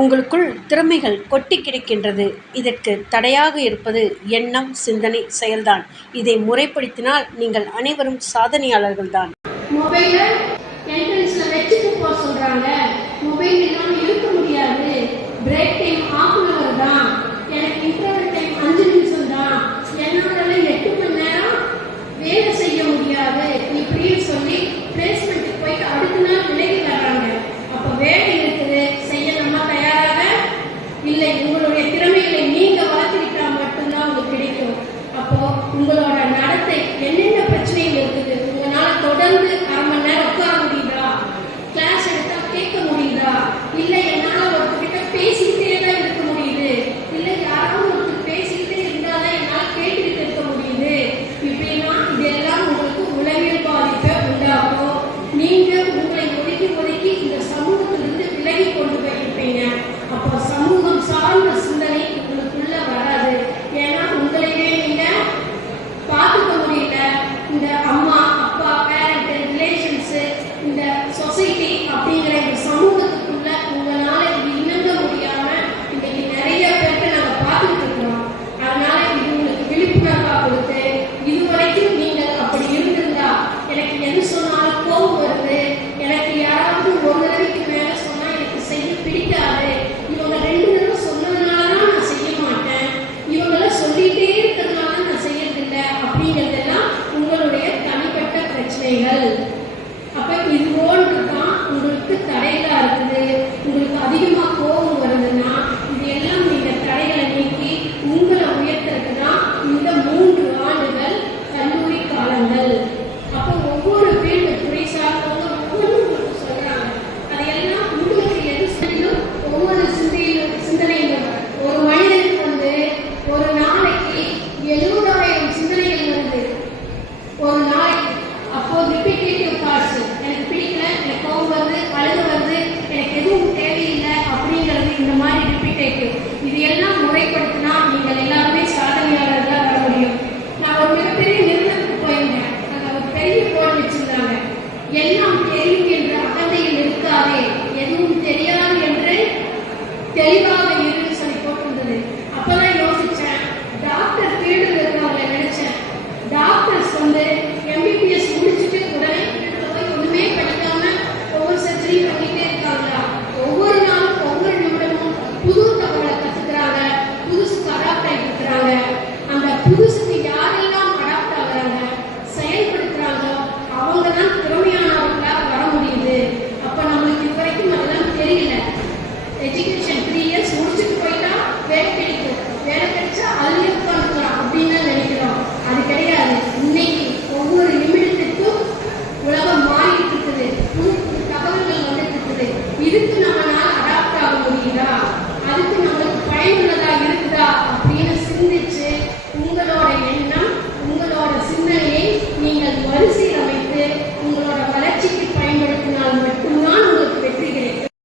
உங்களுக்குள் திறமைகள் கொட்டி கிடக்கின்றது. இதற்கு தடையாக இருப்பது எண்ணம், சிந்தனை, செயல்தான். இதை முறைப்படுத்தினால் நீங்கள் அனைவரும் சாதனையாளர்கள்தான். மொபைலை என்ட்ரன்ஸ்ல வச்சுட்டு போக சொல்றாங்க. மொபைல் இல்லாம இருக்க முடியாது. பிரேக் டைம் ½ ஹவர் தான். எனக்கு இன்டர்வல் டைம் 5 நிமிஷம் தான். என்னால 8 மணி நேரம் வேலை செய்ய முடியாது. இப்படின்னு சொல்லி பிளேஸ்மெண்ட்டுக்கு போயிட்டு அடுத்த நாள் விலகி வர்றாங்க. அப்ப வேலை இருக்குது, செய்ய நம்ம தயாராக இல்லை. உங்களுடைய திறமைகளை நீங்க வளர்த்துக்கிட்டா மட்டும்தான் உங்களுக்கு கிடைக்கும். அப்போ உங்களோட நடத்தை என்னென்ன பிரச்சனைகள் இருக்குது, உங்களால தொடர்ந்து 1/2 மணி நேரம் உட்கார முடியுதா, கிளாஸ் எடுத்தா கேட்க முடியுதா, இல்லை என்னால ஒருத்தர்கிட்ட பேசிக்கிட்டே தான் இருக்க முடியுது, இல்லை யாராவது ஒருத்தர் பேசிக்கிட்டே இருந்தாதான் என்னால் கேட்டுக்கிட்டு இருக்க முடியுது. இப்படின்னா இதெல்லாம் உங்களுக்கு உளவியல் பாதிப்பை உண்டாகும். நீங்க உங்களை ஒதுக்கி இந்த சமூகத்திலிருந்து விலகி கொண்டு போயிருப்பீங்க. அப்போ சமூகம் சார்ந்த சிந்தனை உங்களுக்குள்ள வராது. ஏன்னா உங்களையே நீங்க பார்த்துக்க முடியல. இந்த அம்மா அப்பா பேரண்ட் ரிலேஷன்ஸ், இந்த சொசைட்டி அப்படிங்கிற இந்த சமூகத்துக்குள்ள உங்களால இணங்க முடியாம இன்னைக்கு நிறைய பேருக்கு நாங்க பார்த்துட்டு இருக்கிறோம். அதனால இது உங்களுக்கு விழிப்புணர்வா கொடுத்து, இதுவரைக்கும் நீங்கள் அப்படி இருந்திருந்தா, எனக்கு எது சொன்னாலும் கோபம் வருது, எனக்கு யாராவது ஒரு தடவைக்கு மேல சொன்னா எனக்கு செய்ய பிடிக்காது,